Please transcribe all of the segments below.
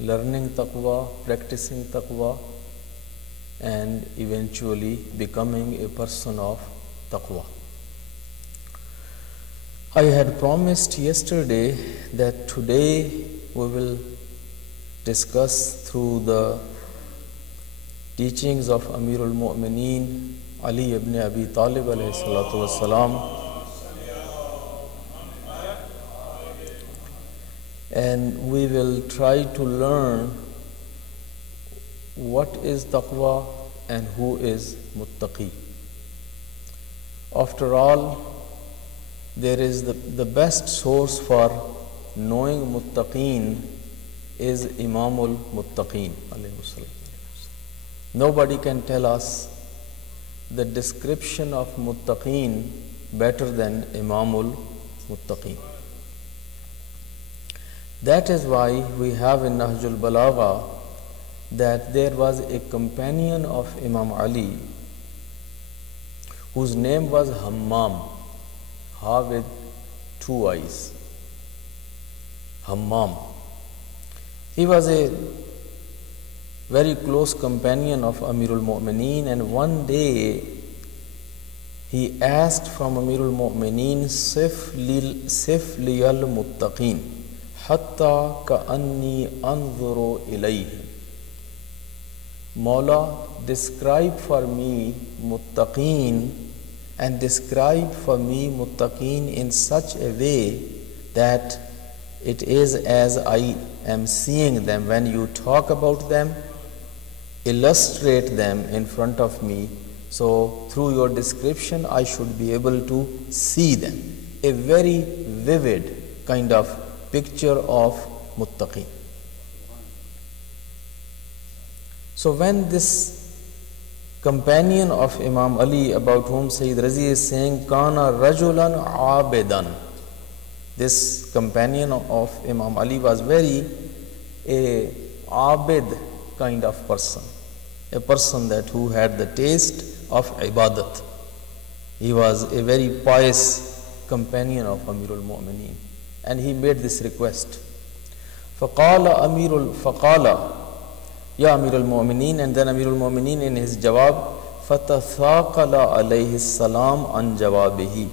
learning taqwa, practicing taqwa, and eventually becoming a person of taqwa. I had promised yesterday that today we will discuss through the teachings of Amir al-Mu'mineen Ali ibn Abi Talib alayhi salatu wassalam, and we will try to learn what is taqwa and who is muttaqi. After all, there is the best source for knowing muttaqeen is Imamul Muttaqeen. Nobody can tell us the description of muttaqeen better than Imamul Muttaqeen. That is why we have in Nahjul Balagha that there was a companion of Imam Ali whose name was Hammam, Ha with two eyes, Hammam. He was a very close companion of Amirul Mu'mineen, and one day he asked from Amirul Mu'mineen, Sif liyal muttaqeen hatta ka'anni anzuru ilayhim. Mawla, describe for me muttaqeen, and describe for me muttaqeen in such a way that it is as I am seeing them. When you talk about them, illustrate them in front of me, so through your description I should be able to see them. A very vivid kind of picture of muttaqeen. So when this companion of Imam Ali, about whom Sayyid Razi is saying, Kana rajulan abidan, this companion of Imam Ali was very a abid kind of person, a person that who had the taste of ibadat. He was a very pious companion of Amirul Mu'mineen, and he made this request. Faqala Ya Amirul Mu'mineen, and then Amirul Mu'mineen in his jawab, fatathaqala alayhi salam an jawabihi.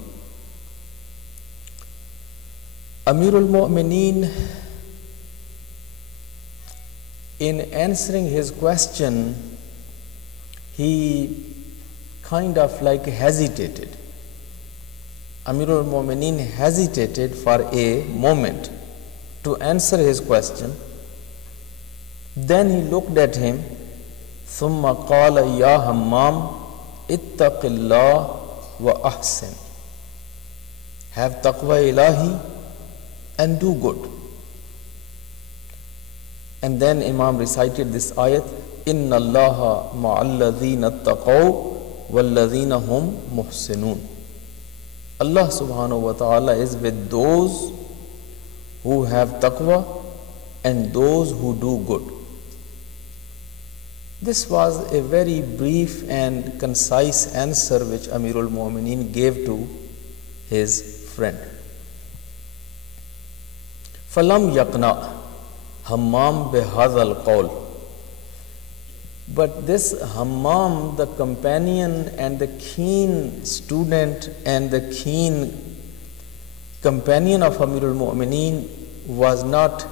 Amirul Mu'mineen, in answering his question, he kind of like hesitated. Amirul Mu'mineen hesitated for a moment to answer his question. Then he looked at him, ثُمَّ قَالَ يَا هَمَّامْ اتَّقِ اللَّهِ وَأَحْسِنْ. Have taqwa ilahi and do good. And then Imam recited this ayat, إِنَّ اللَّهَ مَعَ الَّذِينَ اتَّقَوْا وَالَّذِينَ هُمْ مُحْسِنُونَ. Allah subhanahu wa ta'ala is with those who have taqwa and those who do good. This was a very brief and concise answer which Amirul Mu'mineen gave to his friend. Falam yaqna Hammam bihadha al-qawl. But this Hammam, the companion and the keen student and the keen companion of Amirul Mu'mineen, was not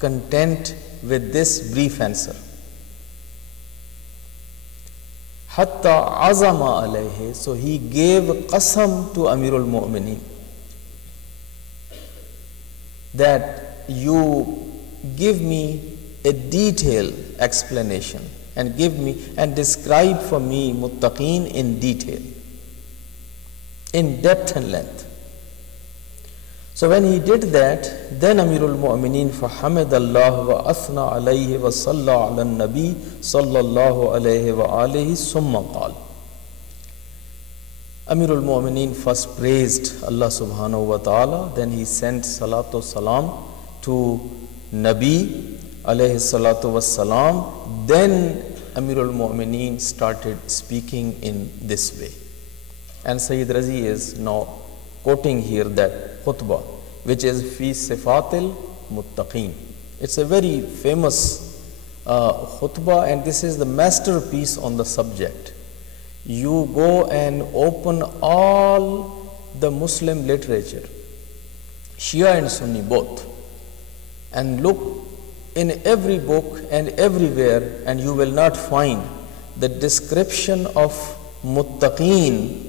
content with this brief answer. Hatta azama alayhi, so he gave qasam to Amirul Mu'mineen that you give me a detailed explanation and give me and describe for me muttaqeen in detail, in depth and length. So when he did that, then Amirul Mu'mineen فَحَمِدَ اللَّهُ وَأَثْنَى عَلَيْهِ وَصَلَّى عَلَى النَّبِي صَلَّى اللَّهُ عَلَيْهِ وَآلِهِ ثُمَّ قال. Amirul Mu'mineen first praised Allah subhanahu wa ta'ala, then he sent salatu salam to Nabi alayhi salatu was salam. Then Amirul Mu'mineen started speaking in this way. And Sayyid Razi is now quoting here that khutbah, which is fi sifatil muttaqeen, It's a very famous khutbah, and this is the masterpiece on the subject. You go and open all the Muslim literature, Shia and Sunni both, and look in every book and everywhere, and you will not find the description of muttaqeen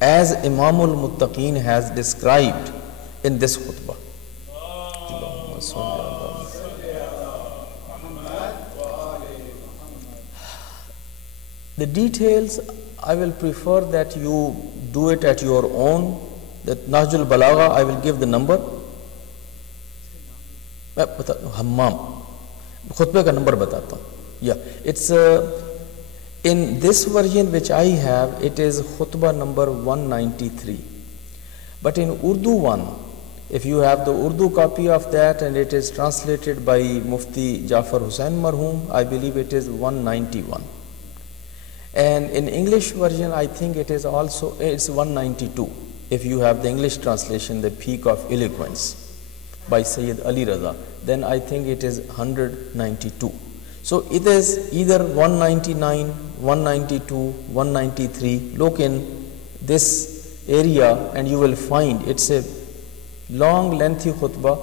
as Imam al-Muttaqeen has described in this khutbah. The details, I will prefer that you do it at your own. That Nahjul Balagha, I will give the number. Hammam. Khutbah ka number batata hu. Yeah, it's in this version which I have, it is khutbah number 193. But in Urdu one, if you have the Urdu copy of that and it is translated by Mufti Jafar Hussain Marhum, I believe it is 191. And in English version, I think it is also, it's 192. If you have the English translation, The Peak of Eloquence by Sayyid Ali Raza, then I think it is 192. So it is either 199, 192, 193. Look in this area and you will find it's a long, lengthy khutbah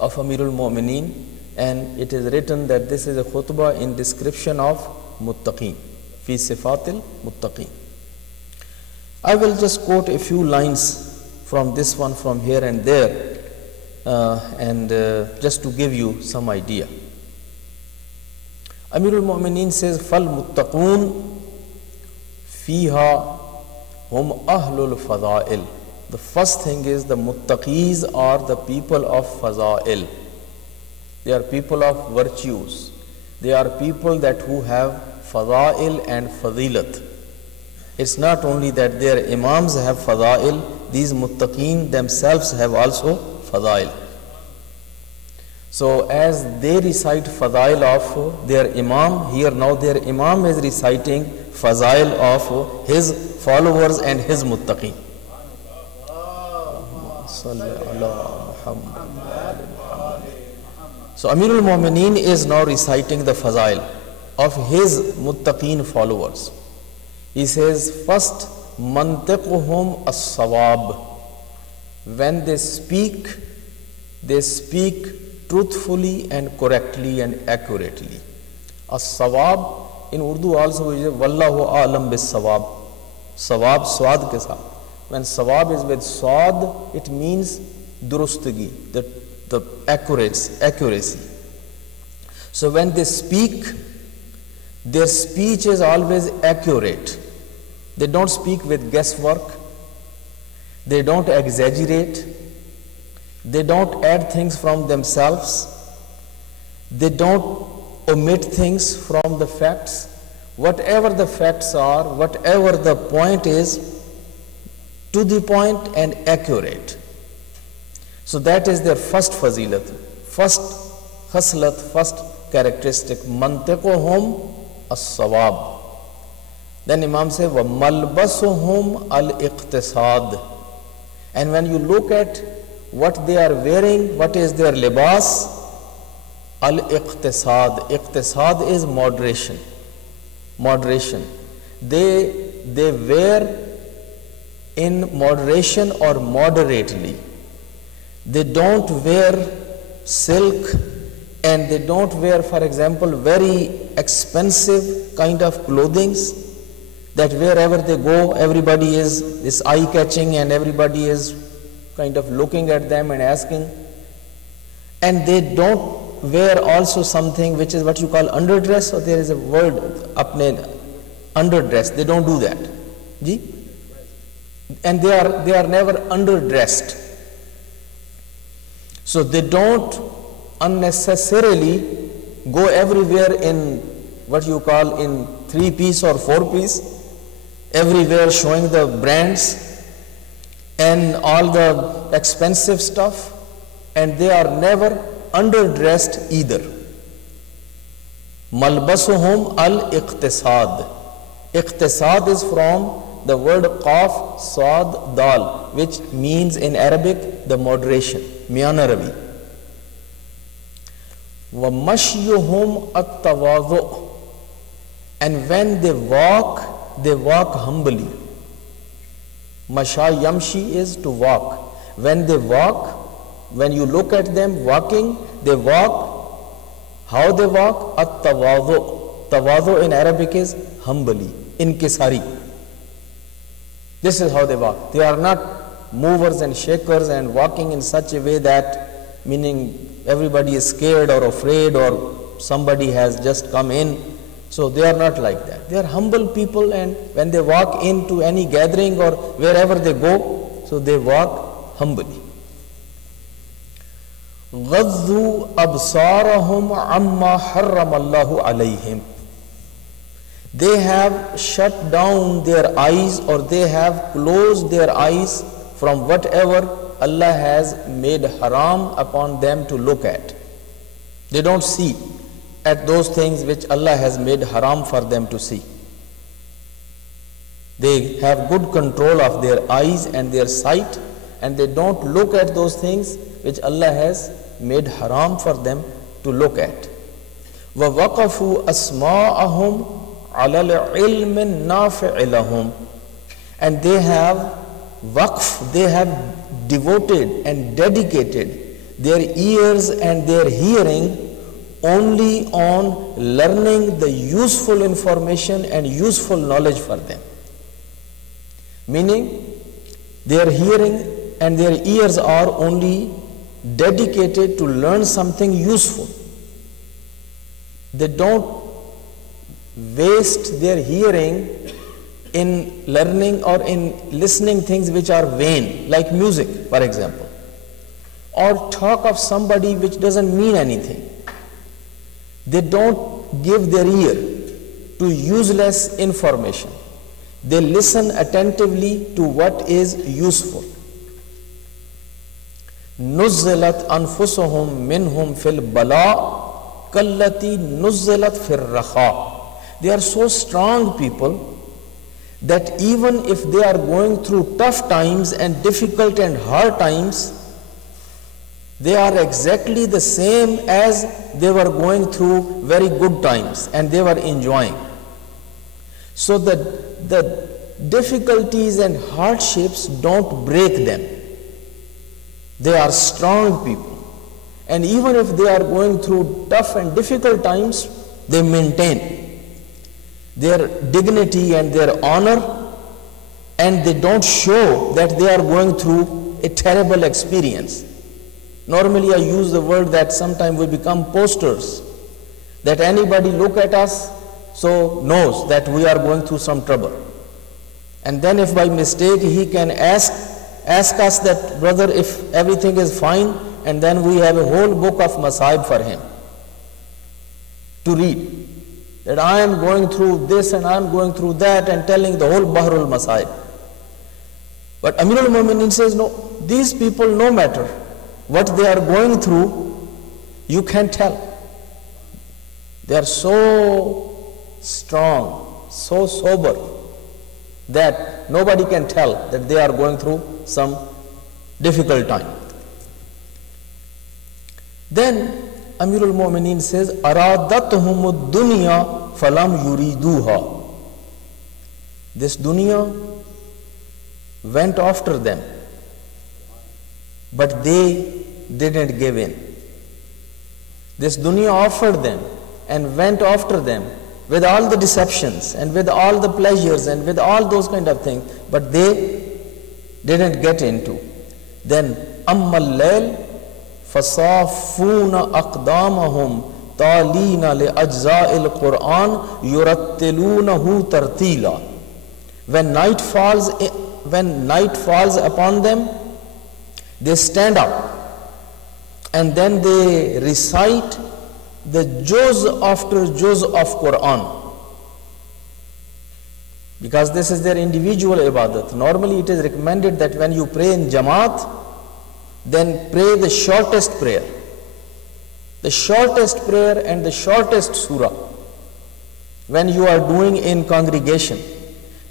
of Amirul Mu'mineen, and it is written that this is a khutbah in description of Muttaqeen, fi sifatil Muttaqeen. I will just quote a few lines from this one, from here and there, and just to give you some idea. Amirul Mu'mineen says, Fal Muttaqoon fiha hum ahlul fada'il. The first thing is the Muttaqees are the people of faza'il. They are people of virtues. They are people that who have fada'il and fadilat. It's not only that their imams have fada'il, these Muttaqeen themselves have also fada'il. So as they recite fadail of their imam, here now their imam is reciting fazail of his followers and his muttaqeen. So Amirul Mu'mineen is now reciting the fazail of his muttaqeen followers. He says, first, mantiquhum as-sawab. When they speak truthfully and correctly and accurately. As-sawab in Urdu also is Wallahu a'lam bis-sawab. Sawab, swad ke saath. When sawab is with swad, it means durustagi, the accuracy. So when they speak, their speech is always accurate. They don't speak with guesswork. They don't exaggerate. They don't add things from themselves. They don't omit things from the facts. Whatever the facts are, whatever the point is, to the point and accurate. So that is their first fazilat, first khaslat, first characteristic. Mantiquhum as-sawab. Then Imam says, wa malbasuhum al-iqtisad. And when you look at what they are wearing, what is their libas? Al-iqtisad. Iqtisad is moderation. Moderation. They wear in moderation or moderately. They don't wear silk, and they don't wear, for example, very expensive kind of clothings that wherever they go, everybody is eye-catching and everybody is kind of looking at them and asking. And they don't wear also something which is what you call underdress, or there is a word, apne underdress. They don't do that. Ji? And they are never underdressed. So they don't unnecessarily go everywhere in what you call in 3-piece or 4-piece, everywhere showing the brands and all the expensive stuff, and they are never underdressed either. Malbasuhum al-iqtisad. Iqtisad is from the word qaf, sad, dal, which means in Arabic the moderation, miyana ravi. وَمَشْيُهُمْ التَّوَاضُعُ. And when they walk humbly. Masha yamshi is to walk. When they walk, when you look at them walking, they walk. How they walk? At-tawadu. Tawadu in Arabic is humbly, inkisari. This is how they walk. They are not movers and shakers and walking in such a way that, meaning everybody is scared or afraid or somebody has just come in. So they are not like that. They are humble people, and when they walk into any gathering or wherever they go, so they walk humbly. غَضُّوا أَبْصَارَهُمْ عَمَّا حَرَّمَ اللَّهُ عَلَيْهِمْ. They have shut down their eyes, or they have closed their eyes from whatever Allah has made haram upon them to look at. They don't see at those things which Allah has made haram for them to see. They have good control of their eyes and their sight, and they don't look at those things which Allah has made haram for them to look at. وَوَقَفُوا أَسْمَاءَهُمْ عَلَى الْعِلْمِ النَّافِعِ لَهُمْ. And they have waqf, they have devoted and dedicated their ears and their hearing only on learning the useful information and useful knowledge for them. Meaning, their hearing and their ears are only dedicated to learn something useful. They don't waste their hearing in learning or in listening things which are vain, like music, for example, or talk of somebody which doesn't mean anything. They don't give their ear to useless information. They listen attentively to what is useful. نُزِّلَتْ أَنفُسُهُمْ مِنْهُمْ فِي الْبَلَاءِ كَالَّتِي نُزِّلَتْ فِي الرَّخَاءِ. They are so strong people that even if they are going through tough times and difficult and hard times, they are exactly the same as they were going through very good times and they were enjoying. So the difficulties and hardships don't break them. They are strong people. And even if they are going through tough and difficult times, they maintain their dignity and their honor, and they don't show that they are going through a terrible experience. Normally I use the word that sometimes we become posters, that anybody look at us so knows that we are going through some trouble. And then if by mistake he can ask us that, brother, if everything is fine, and then we have a whole book of masaib for him to read, that I am going through this and I am going through that, and telling the whole Bahrul Masaib. But Amir al-Mu'minin says, no, these people, no matter what they are going through, you can tell. They are so strong, so sober, that nobody can tell that they are going through some difficult time. Then Amir al-Mu'minin says, أَرَادَتْهُمُ الدُّنْيَا فَلَمْ يُرِيدُوهَا. This dunya went after them, but they didn't give in. This dunya offered them and went after them with all the deceptions and with all the pleasures and with all those kind of things, but they didn't get into. Then أَمَّا اللَّيْلِ فَصَافُونَ أَقْدَامَهُمْ تَالِينَ لِأَجْزَاءِ الْقُرْآنِ يُرَتِّلُونَهُ تَرْتِيلًا. When night falls upon them, they stand up and then they recite the juz after juz of Quran, because this is their individual ibadat. Normally it is recommended that when you pray in Jamaat, then pray the shortest prayer. The shortest prayer and the shortest surah when you are doing in congregation.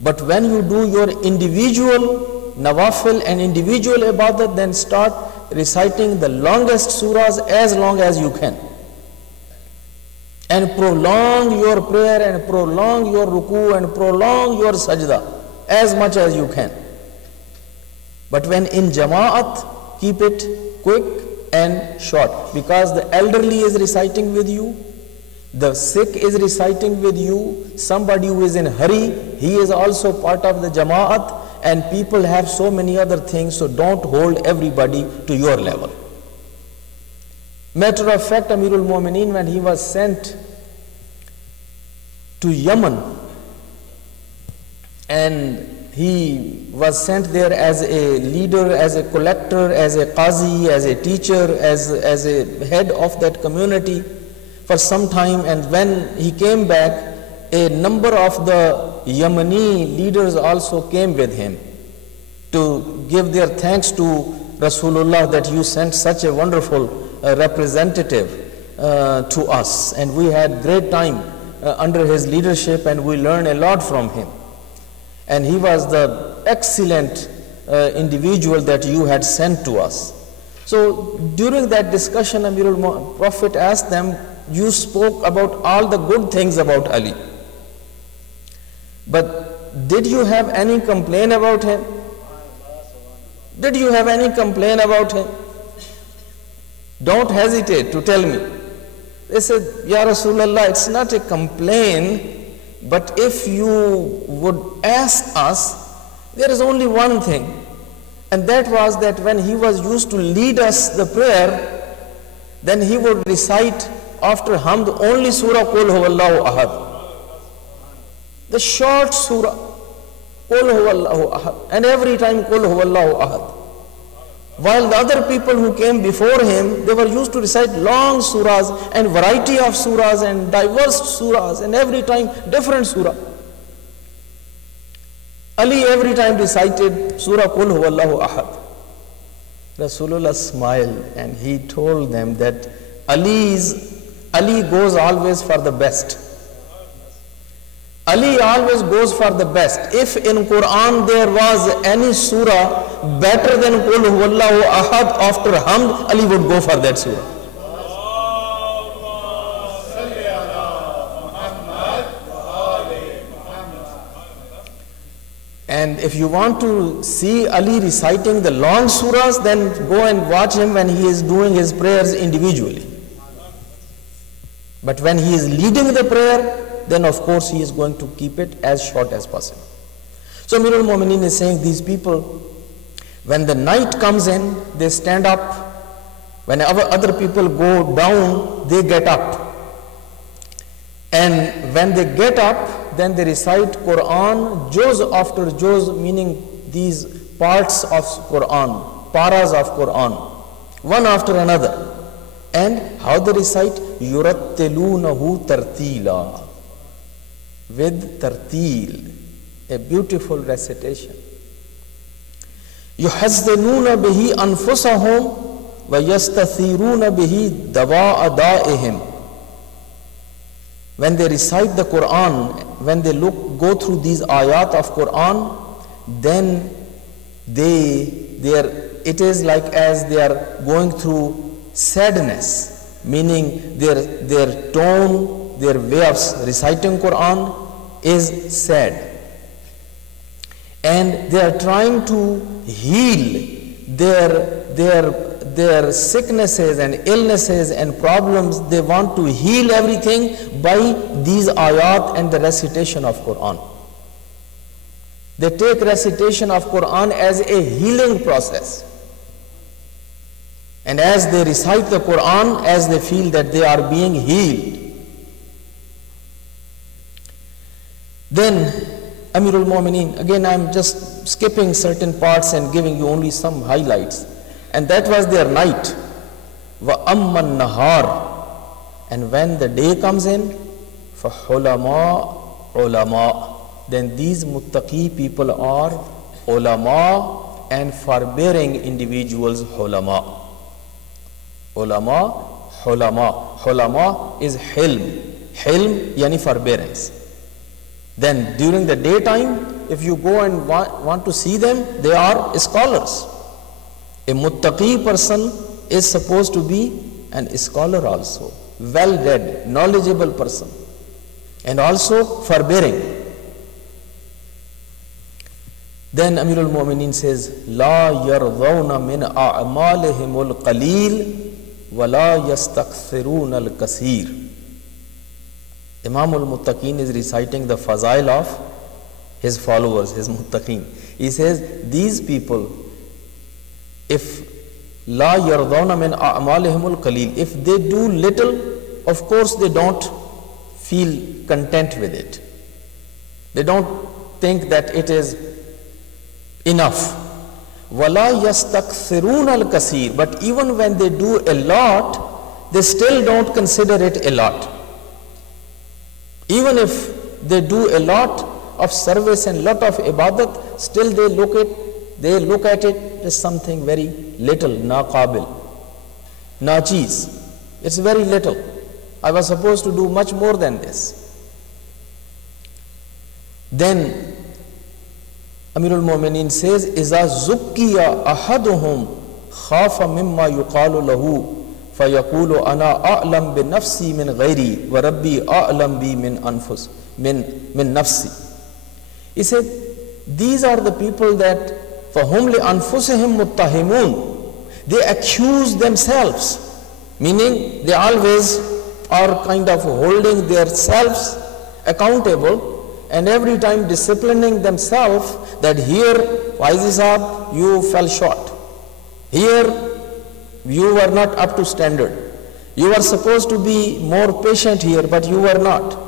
But when you do your individual nawafil and individual ibadat, then start reciting the longest surahs as long as you can. and prolong your prayer and prolong your ruku and prolong your sajda as much as you can. But when in jama'at, keep it quick and short, because the elderly is reciting with you, the sick is reciting with you, somebody who is in hurry, he is also part of the jama'at, and people have so many other things, so don't hold everybody to your level. Matter of fact, Amirul Mu'mineen, when he was sent to Yemen, and he was sent there as a leader, as a collector, as a qazi, as a teacher, as a head of that community for some time, and when he came back, a number of the Yemeni leaders also came with him to give their thanks to Rasulullah that you sent such a wonderful representative to us, and we had great time under his leadership, and we learned a lot from him. And he was the excellent individual that you had sent to us. So during that discussion, Amirul Prophet asked them, you spoke about all the good things about Ali, but did you have any complaint about him? Did you have any complaint about him? Don't hesitate to tell me. They said, Ya Rasulullah, it's not a complaint, but if you would ask us, there is only one thing, and that was that when he was used to lead us the prayer, then he would recite after Hamd only Surah Qul Huwallahu Ahad, the short surah Qul Huwallahu Ahad, and every time Qul Huwallahu Ahad. While the other people who came before him, they were used to recite long surahs and variety of surahs and diverse surahs, and every time different surah. Ali every time recited Surah Qul Huwallahu Ahad. Rasulullah smiled and he told them that Ali goes always for the best. Ali always goes for the best. If in Quran there was any surah better than Qul Huwallahu Ahad after Hamd, Ali would go for that surah. And if you want to see Ali reciting the long surahs, then go and watch him when he is doing his prayers individually. But when he is leading the prayer, then of course he is going to keep it as short as possible. So Amirul Mu'mineen is saying these people, when the night comes in, they stand up. Whenever other people go down, they get up. And when they get up, then they recite Quran, juz after juz, meaning these parts of Quran, paras of Quran, one after another. And how they recite? Yurattilunahu tartila. With tartil, a beautiful recitation. Yuhazzinuna bihi anfusahum wa yastathiruna bihi dawa'a da'ihim. When they recite the Quran, when they go through these ayat of Quran, then it is like as they are going through sadness, meaning their tone, their way of reciting Quran is sad. And they are trying to heal their sicknesses and illnesses and problems. They want to heal everything by these ayat and the recitation of Quran. They take recitation of Quran as a healing process. And as they recite the Quran, as they feel that they are being healed. Then Amirul Mu'mineen, again I am just skipping certain parts and giving you only some highlights. And that was their night. Wa amman nahar. And when the day comes in, fa ulama. Then these muttaqi people are ulama and forbearing individuals, ulama. Ulama, hulama. Hulama is hilm. Hilm yani forbearance. Then during the daytime, if you go and want to see them, they are scholars. A muttaqi person is supposed to be an scholar also. well-read, knowledgeable person, and also forbearing. Then Amir al-Mu'mineen says, "La yardawna min a'malihim al-qalil wa la yastakthirun al-kasir." Imam al-Muttaqin is reciting the fazail of his followers, his Muttaqin. He says, these people, if la yardawna min a'malihim al-qalil, if they do little, of course they don't feel content with it. They don't think that it is enough. Wala yastakthirun al-kasir, but even when they do a lot, they still don't consider it a lot. Even if they do a lot of service and lot of ibadat, still they look at it as something very little, naqabil, nacheez. It's very little. I was supposed to do much more than this. Then Amir al-Mu'mineen says, "Iza zukkiya ahaduhum khafa mimma yuqalu lahu fayaqulu ana a'lam bi nafsi min ghairi wa rabbi a'lam bi min nafsi." He said, these are the people that فَهُمْ لِأَنفُسِهِمْ مُتَّهِمُونَ. They accuse themselves, meaning they always are kind of holding themselves accountable and every time disciplining themselves that here, Faezi Sahab, you fell short. Here, you were not up to standard. You were supposed to be more patient here, but you were not.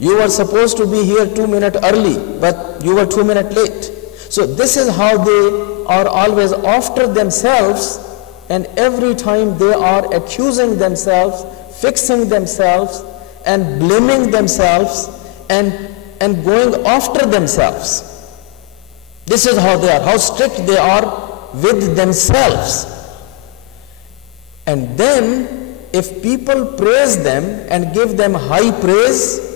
You were supposed to be here 2 minutes early, but you were 2 minutes late. So this is how they are always after themselves, and every time they are accusing themselves, fixing themselves, and blaming themselves, and going after themselves. This is how they are, how strict they are with themselves. And then, if people praise them and give them high praise,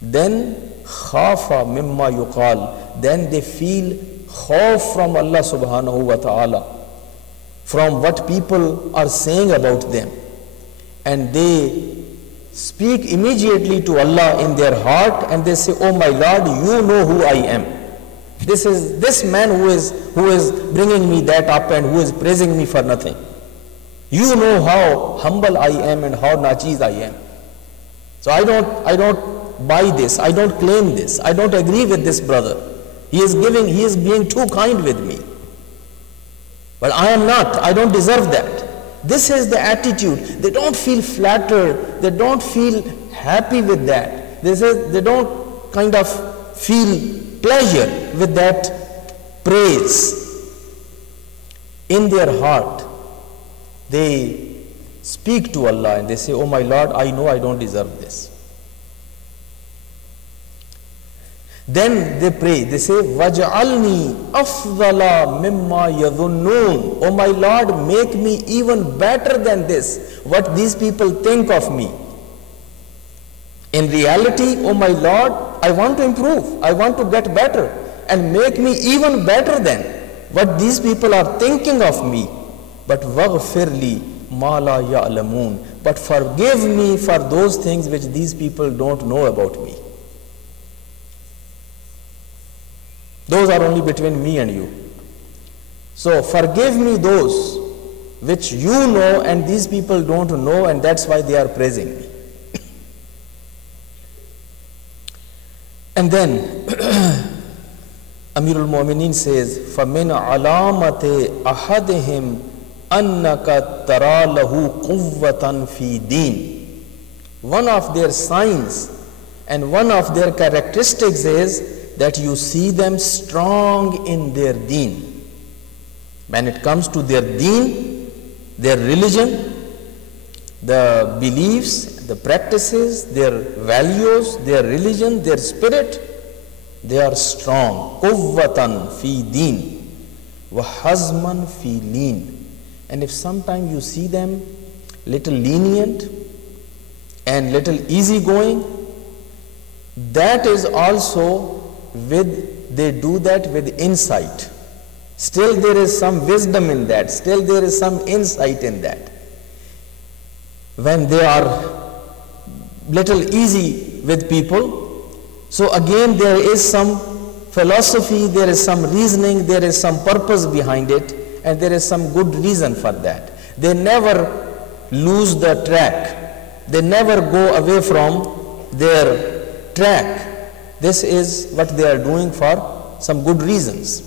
then khafa mimma yuqal, then they feel khawf from Allah subhanahu wa ta'ala, from what people are saying about them. And they speak immediately to Allah in their heart and they say, "Oh my Lord, you know who I am. This is this man who is bringing me that up and who is praising me for nothing. You know how humble I am and how nacheez I am. So I don't buy this, I don't claim this, I don't agree with this brother. He is being too kind with me. But I am not, I don't deserve that." This is the attitude. They don't feel flattered, they don't feel happy with that. They don't kind of feel pleasure with that praise. In their heart, they speak to Allah and they say, "Oh my Lord, I know I don't deserve this." Then they pray, they say, "Waj'alni afdala mimma yadhunnun." Oh my Lord, make me even better than this, what these people think of me. In reality, oh my Lord, I want to improve, I want to get better, and make me even better than what these people are thinking of me. But waghfirli ma la ya'lamun, but forgive me for those things which these people don't know about me. Those are only between me and you. So forgive me those which you know and these people don't know, and that's why they are praising me. And then Amir al-Mu'mineen says, فَمِنْ عَلَامَةِ أَحَدِهِمْ أَنَّكَ تَرَى لَهُ قُوَّةً فِي دِينٍ. One of their signs and one of their characteristics is that you see them strong in their deen. When it comes to their deen, their religion, the beliefs, the practices, their values, their religion, their spirit, they are strong. Quvvatan fi deen wa hazman fi leen. And if sometime you see them little lenient and little easygoing, that is also they do that with insight. Still, there is some wisdom in that. Still, there is some insight in that. when they are little easy with people. So again there is some philosophy, there is some reasoning, there is some purpose behind it, and there is some good reason for that. They never lose the track. They never go away from their track. This is what they are doing for some good reasons.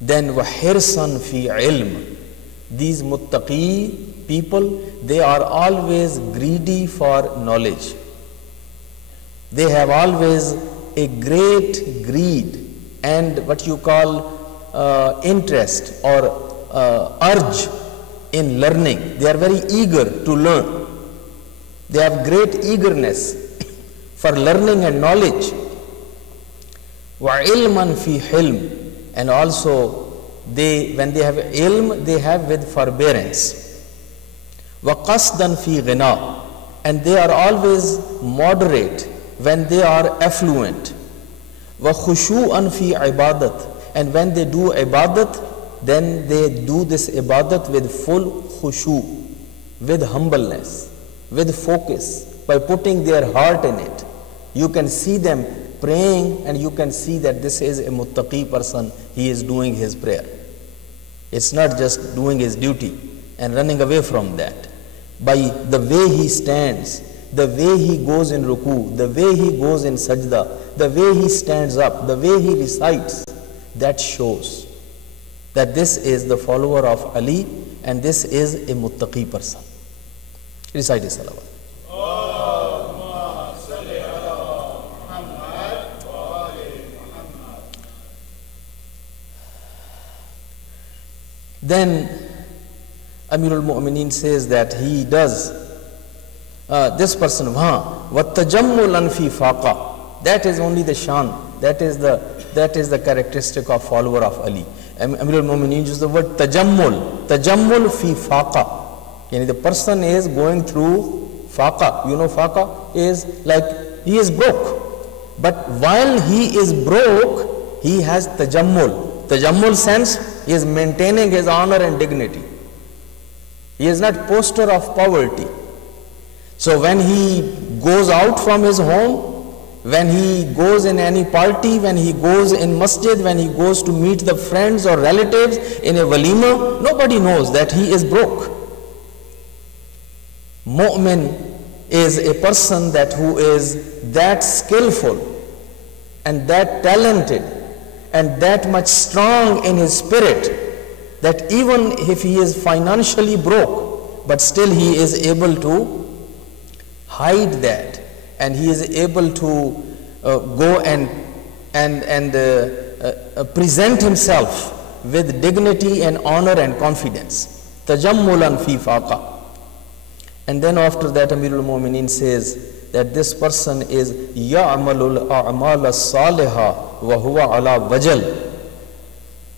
Then وَحِرْصًا فِي عِلْمٍ. These muttaqi people, they are always greedy for knowledge. They have always a great greed and what you call interest or urge in learning. They are very eager to learn. They have great eagerness for learning and knowledge. وَعِلْمًا فِي حِلْمٍ. And also when they have ilm, they have with forbearance. وَقَصْدًا فِي غِنَى. And they are always moderate when they are affluent. وَخُشُوعًا فِي عِبَادَةٍ. And when they do ibadat, then they do this ibadat with full khushu, with humbleness, with focus, by putting their heart in it. You can see them praying and you can see that this is a muttaqi person, he is doing his prayer. It's not just doing his duty and running away from that. By the way he stands, the way he goes in ruku, the way he goes in sajda, the way he stands up, the way he recites, that shows that this is the follower of Ali and this is a muttaqi person. Recite his salawat. Then Amir al-Mu'mineen says that he does this person وَالتَّجَمُّلًا فِي فَاقَةٍ. That is only the shan, that is the characteristic of follower of Ali. Amir al-Mu'mineen uses the word tajammul fi faqa. Yani the person is going through faqa. You know faqa is like he is broke. But while he is broke, he has tajammul. Tajammul sense, he is maintaining his honor and dignity. He is not poster of poverty. So when he goes out from his home, when he goes in any party, when he goes in masjid, when he goes to meet the friends or relatives in a walima, nobody knows that he is broke. Mu'min is a person who is that skillful and that talented and that much strong in his spirit that even if he is financially broke, but still he is able to hide that, and he is able to go and present himself with dignity and honor and confidence. Tajammulan fi faqa. And then after that Amir al-Mu'mineen says that this person is ya'malul a'mal as-salihah wa huwa ala wajal.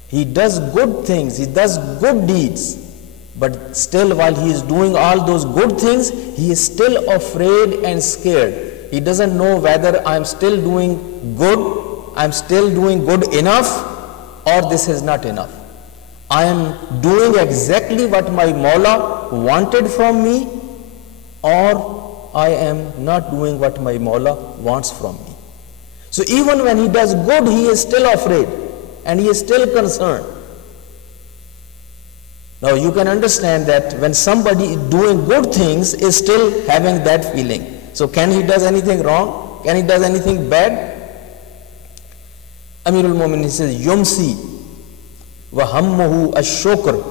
He does good things, he does good deeds, but still while he is doing all those good things, he is still afraid and scared. He doesn't know whether I am still doing good, I am still doing good enough, or this is not enough. I am doing exactly what my Mawla wanted from me, or I am not doing what my Mawla wants from me. So even when he does good, he is still afraid and he is still concerned. Now you can understand that when somebody doing good things is still having that feeling. So can he does anything wrong? Can he does anything bad? Amir al-Mu'mineen says, Yumsi wa hammuhu ash-shukr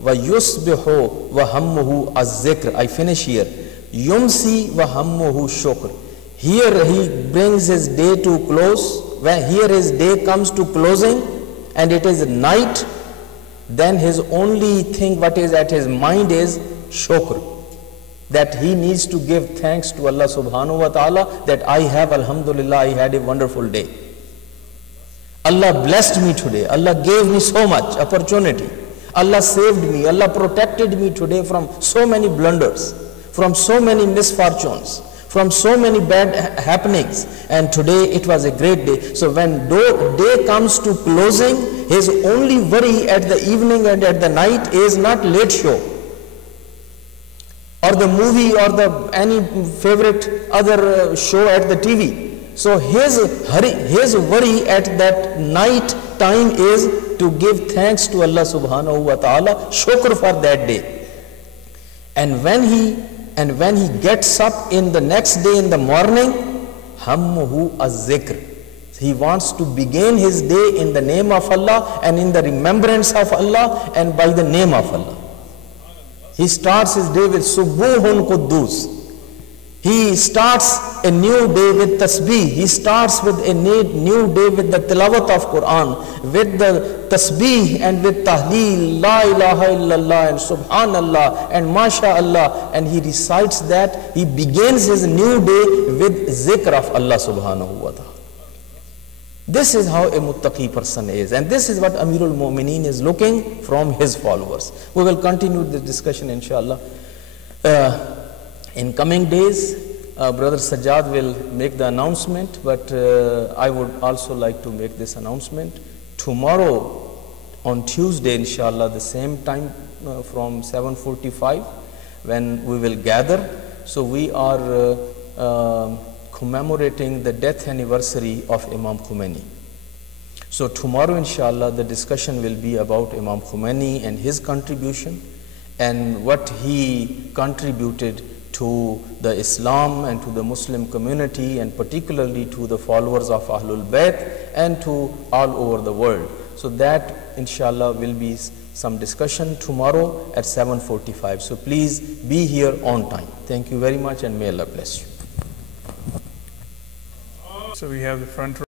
wa yusbihu wa hammuhu az-zikr. I finish here. Yumsi wa hammuhu shukr. Here he brings his day to close. When here his day comes to closing and it is night, then his only thing what is at his mind is shukr. That he needs to give thanks to Allah subhanahu wa ta'ala that I have, alhamdulillah, I had a wonderful day. Allah blessed me today. Allah gave me so much opportunity. Allah saved me. Allah protected me today from so many blunders, from so many misfortunes, from so many bad happenings, and today it was a great day. So when day comes to closing, his only worry at the evening and at the night is not late show, or the movie or the any favorite other show at the TV. So his worry at that night time is to give thanks to Allah subhanahu wa ta'ala, shukr for that day. And when he gets up in the next day in the morning, hammuhu az-zikr. He wants to begin his day in the name of Allah and in the remembrance of Allah and by the name of Allah. He starts his day with Subuhun Quddus. He starts a new day with tasbih. He starts with a new day with the tilawat of Quran, with the tasbih and with tahleel, la ilaha illallah and subhanallah and masha'Allah, and he recites that. He begins his new day with zikr of Allah subhanahu wa ta'ala. This is how a muttaqi person is, and this is what Amirul Mu'mineen is looking from his followers. We will continue this discussion inshallah. In coming days, Brother Sajjad will make the announcement, but I would also like to make this announcement. Tomorrow, on Tuesday, inshallah, the same time from 7:45, when we will gather. So we are commemorating the death anniversary of Imam Khomeini. So tomorrow, inshallah, the discussion will be about Imam Khomeini and his contribution and what he contributed to the Islam and to the Muslim community, and particularly to the followers of Ahlul Bayt and to all over the world. So that inshallah will be some discussion tomorrow at 7:45. So please be here on time. Thank you very much, and may Allah bless you. So we have the front row.